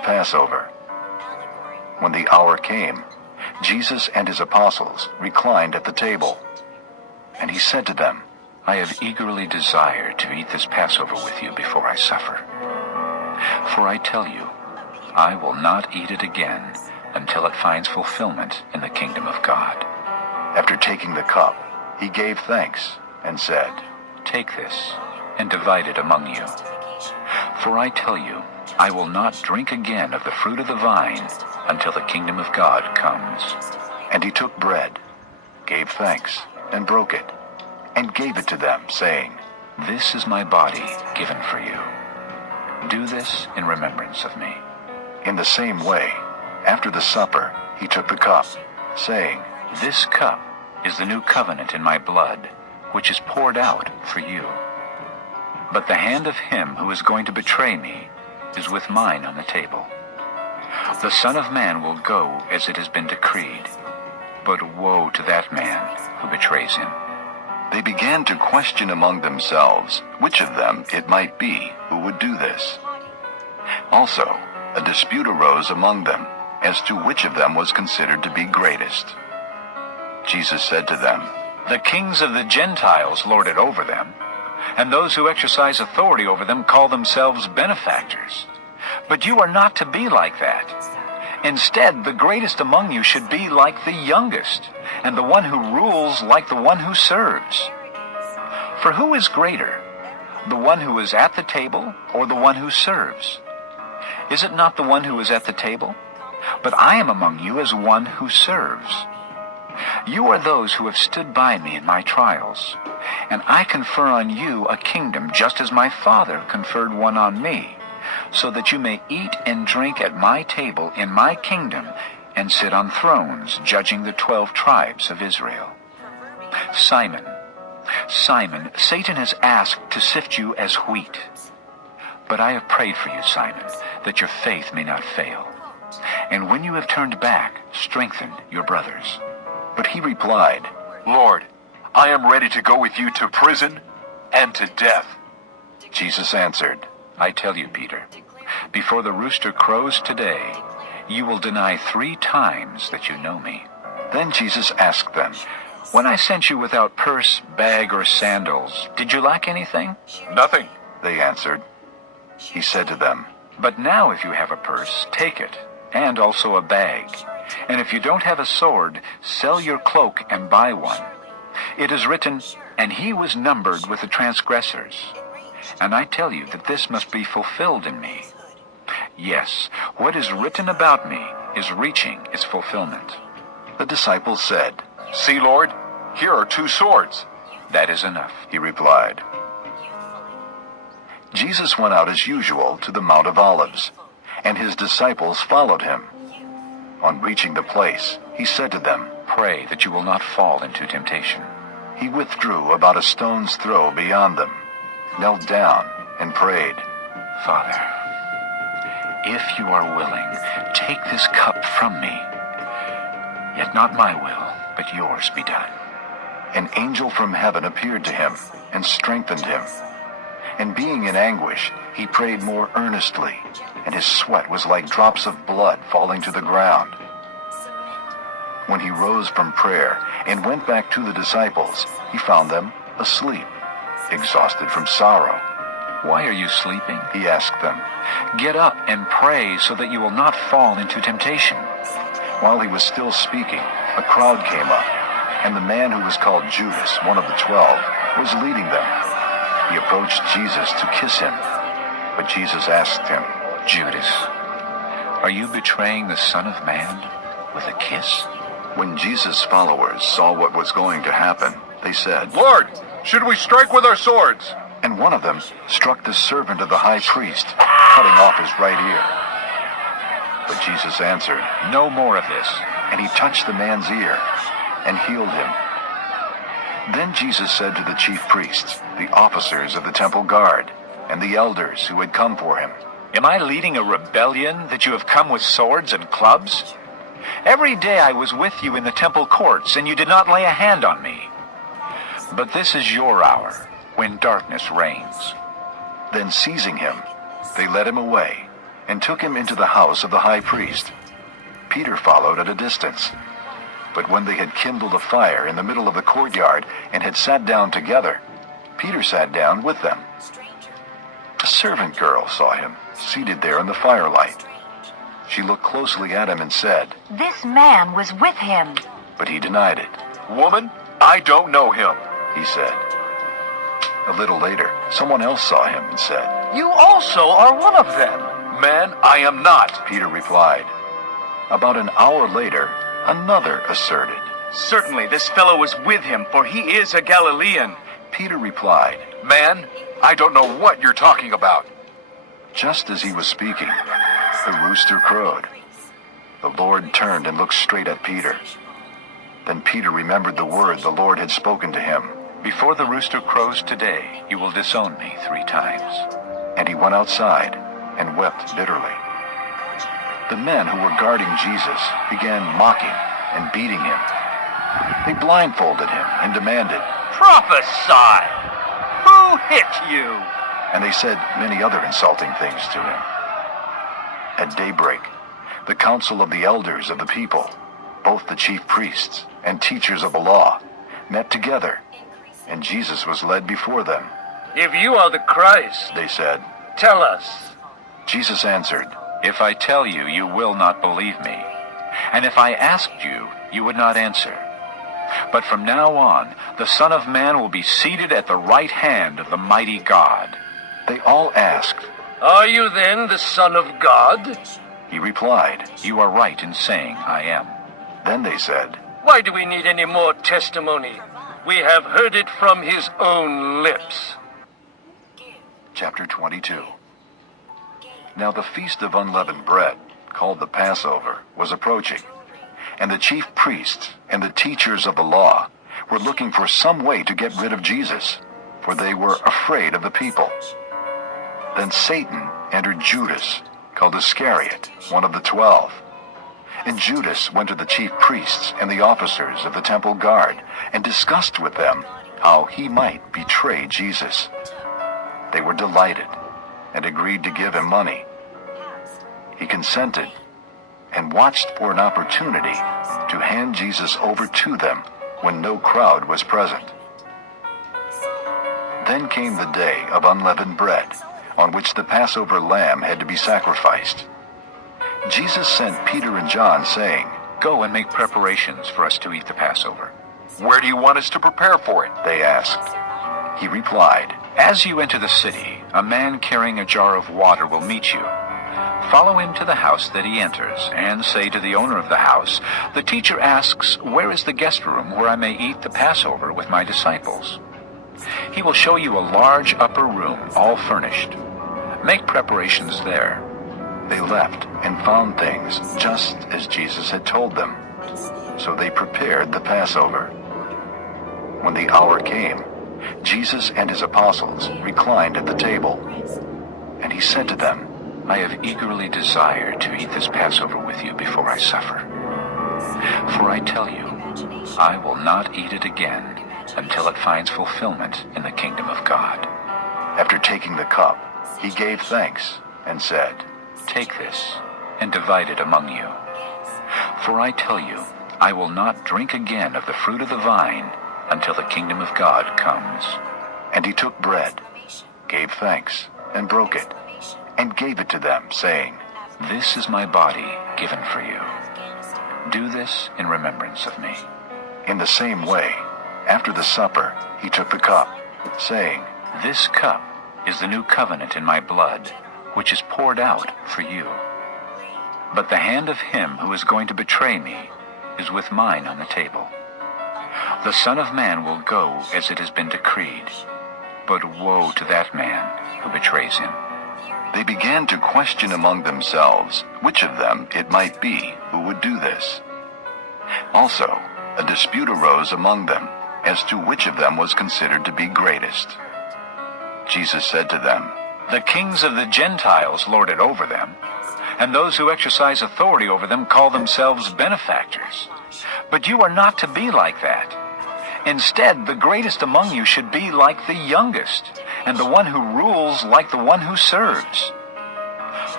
Passover. When the hour came, Jesus and his apostles reclined at the table. And he said to them, I have eagerly desired to eat this Passover with you before I suffer. For I tell you, I will not eat it again until it finds fulfillment in the kingdom of God. After taking the cup, he gave thanks and said, Take this and divide it among you. For I tell you, I will not drink again of the fruit of the vine until the kingdom of God comes. And he took bread, gave thanks, and broke it, and gave it to them, saying, This is my body given for you. Do this in remembrance of me. In the same way, after the supper, he took the cup, saying, This cup is the new covenant in my blood, which is poured out for you. But the hand of him who is going to betray me is with mine on the table. The Son of Man will go as it has been decreed, but woe to that man who betrays him. They began to question among themselves which of them it might be who would do this. Also, a dispute arose among them as to which of them was considered to be greatest. Jesus said to them, The kings of the Gentiles lord it over them, and those who exercise authority over them call themselves benefactors. But you are not to be like that. Instead, the greatest among you should be like the youngest, and the one who rules like the one who serves. For who is greater, the one who is at the table or the one who serves? Is it not the one who is at the table? But I am among you as one who serves. You are those who have stood by me in my trials, and I confer on you a kingdom just as my Father conferred one on me, so that you may eat and drink at my table in my kingdom and sit on thrones judging the 12 tribes of Israel. Simon, Simon, Satan has asked to sift you as wheat. But I have prayed for you, Simon, that your faith may not fail. And when you have turned back, strengthen your brothers. But he replied, Lord, I am ready to go with you to prison and to death. Jesus answered, I tell you, Peter, before the rooster crows today, you will deny 3 times that you know me. Then Jesus asked them, When I sent you without purse, bag, or sandals, did you lack anything? Nothing, they answered. He said to them, But now if you have a purse, take it, and also a bag. And if you don't have a sword, sell your cloak and buy one. It is written, And he was numbered with the transgressors. And I tell you that this must be fulfilled in me. Yes, what is written about me is reaching its fulfillment. The disciples said, See, Lord, here are 2 swords. That is enough, he replied. Jesus went out as usual to the Mount of Olives, and his disciples followed him. On reaching the place, he said to them, Pray that you will not fall into temptation. He withdrew about a stone's throw beyond them, knelt down, and prayed, Father, if you are willing, take this cup from me. Yet not my will, but yours be done. An angel from heaven appeared to him and strengthened him. And being in anguish, he prayed more earnestly, and his sweat was like drops of blood falling to the ground. When he rose from prayer and went back to the disciples, he found them asleep, exhausted from sorrow. Why are you sleeping? He asked them. Get up and pray so that you will not fall into temptation. While he was still speaking, a crowd came up, and the man who was called Judas, one of the 12, was leading them. He approached Jesus to kiss him, but Jesus asked him, Judas, are you betraying the Son of Man with a kiss? When Jesus' followers saw what was going to happen, they said, Lord, should we strike with our swords? And one of them struck the servant of the high priest, cutting off his right ear. But Jesus answered, No more of this. And he touched the man's ear and healed him. Then Jesus said to the chief priests, the officers of the temple guard, and the elders who had come for him, Am I leading a rebellion that you have come with swords and clubs? Every day I was with you in the temple courts, and you did not lay a hand on me. But this is your hour, when darkness reigns. Then seizing him, they led him away and took him into the house of the high priest. Peter followed at a distance. But when they had kindled a fire in the middle of the courtyard and had sat down together, Peter sat down with them. A servant girl saw him seated there in the firelight. She looked closely at him and said, "This man was with him." but he denied it. Woman, I don't know him. He said. A little later, someone else saw him and said, You also are one of them. Man, I am not. Peter replied. About an hour later, another asserted. Certainly this fellow was with him, for he is a Galilean. Peter replied. Man, I don't know what you're talking about. Just as he was speaking, the rooster crowed. The Lord turned and looked straight at Peter. Then Peter remembered the word the Lord had spoken to him. Before the rooster crows today, you will disown me 3 times. And he went outside and wept bitterly. The men who were guarding Jesus began mocking and beating him. They blindfolded him and demanded, Prophesy! Who hit you? and they said many other insulting things to him. At daybreak, the council of the elders of the people, both the chief priests and teachers of the law, met together, and Jesus was led before them. If you are the Christ, They said, tell us. Jesus answered, If I tell you, you will not believe me. And if I asked you, you would not answer. But from now on, the Son of Man will be seated at the right hand of the mighty God. They all asked. Are you then the Son of God? He replied. You are right in saying I am. Then they said, Why do we need any more testimony? We have heard it from his own lips. Chapter 22. Now the feast of unleavened bread, called the Passover, was approaching, and the chief priests and the teachers of the law were looking for some way to get rid of Jesus, for they were afraid of the people. Then Satan entered Judas, called Iscariot, one of the 12. And Judas went to the chief priests and the officers of the temple guard and discussed with them how he might betray Jesus. They were delighted and agreed to give him money. He consented and watched for an opportunity to hand Jesus over to them when no crowd was present. Then came the day of unleavened bread, on which the Passover lamb had to be sacrificed. Jesus sent Peter and John, saying, Go and make preparations for us to eat the Passover. Where do you want us to prepare for it? They asked. He replied, As you enter the city, a man carrying a jar of water will meet you. Follow him to the house that he enters, and say to the owner of the house, The teacher asks, Where is the guest room where I may eat the Passover with my disciples? He will show you a large upper room, all furnished. Make preparations there. They left and found things just as Jesus had told them. So they prepared the Passover. When the hour came, Jesus and his apostles reclined at the table. And he said to them, I have eagerly desired to eat this Passover with you before I suffer. For I tell you, I will not eat it again until it finds fulfillment in the kingdom of God. After taking the cup, he gave thanks and said, Take this and divide it among you. For I tell you, I will not drink again of the fruit of the vine until the kingdom of God comes. And he took bread, gave thanks, and broke it, and gave it to them, saying, This is my body given for you. Do this in remembrance of me. In the same way, after the supper, he took the cup, saying, This cup is the new covenant in my blood, which is poured out for you. But the hand of him who is going to betray me is with mine on the table. The Son of Man will go as it has been decreed, but woe to that man who betrays him. They began to question among themselves which of them it might be who would do this. Also, a dispute arose among them as to which of them was considered to be greatest. Jesus said to them, The kings of the Gentiles lord it over them, and those who exercise authority over them call themselves benefactors. But you are not to be like that. Instead, the greatest among you should be like the youngest, and the one who rules like the one who serves.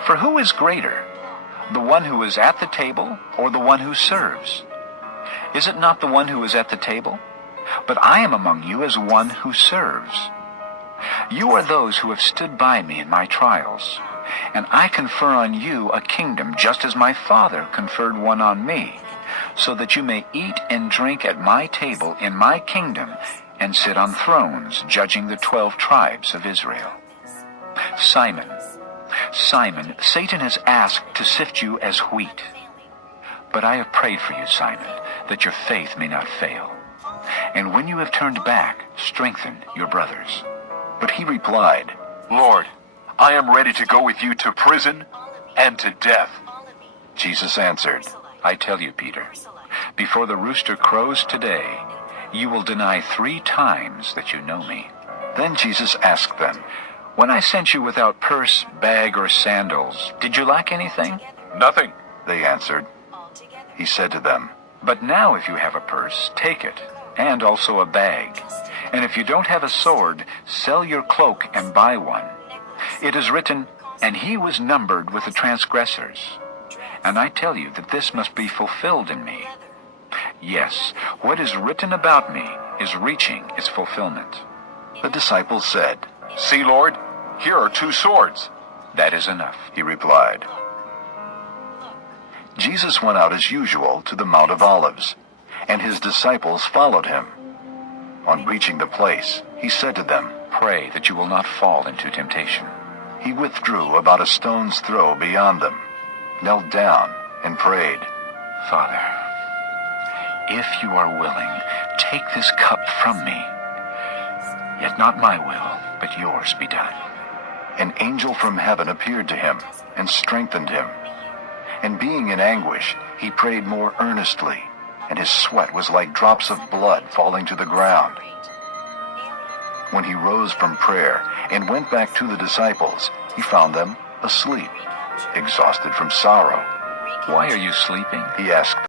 For who is greater, the one who is at the table or the one who serves? Is it not the one who is at the table? But I am among you as one who serves. You are those who have stood by me in my trials, and I confer on you a kingdom just as my Father conferred one on me, so that you may eat and drink at my table in my kingdom and sit on thrones judging the 12 tribes of Israel. Simon, Simon, Satan has asked to sift you as wheat. But I have prayed for you, Simon, that your faith may not fail. And when you have turned back, strengthen your brothers. But he replied, Lord, I am ready to go with you to prison and to death. Jesus answered, I tell you, Peter, before the rooster crows today, you will deny 3 times that you know me. Then Jesus asked them, When I sent you without purse, bag, or sandals, did you lack anything? Nothing. They answered. He said to them, But now if you have a purse, take it, and also a bag. And if you don't have a sword, sell your cloak and buy one. It is written, And he was numbered with the transgressors. And I tell you that this must be fulfilled in me. Yes, what is written about me is reaching its fulfillment. The disciples said, See, Lord, here are 2 swords. That is enough. He replied. Jesus went out as usual to the Mount of Olives, and his disciples followed him. On reaching the place, he said to them, Pray that you will not fall into temptation. He withdrew about a stone's throw beyond them, knelt down, and prayed, Father, if you are willing, take this cup from me. Yet not my will, but yours be done. An angel from heaven appeared to him and strengthened him. And being in anguish, he prayed more earnestly, and his sweat was like drops of blood falling to the ground. When he rose from prayer and went back to the disciples, he found them asleep, exhausted from sorrow. Why are you sleeping? He asked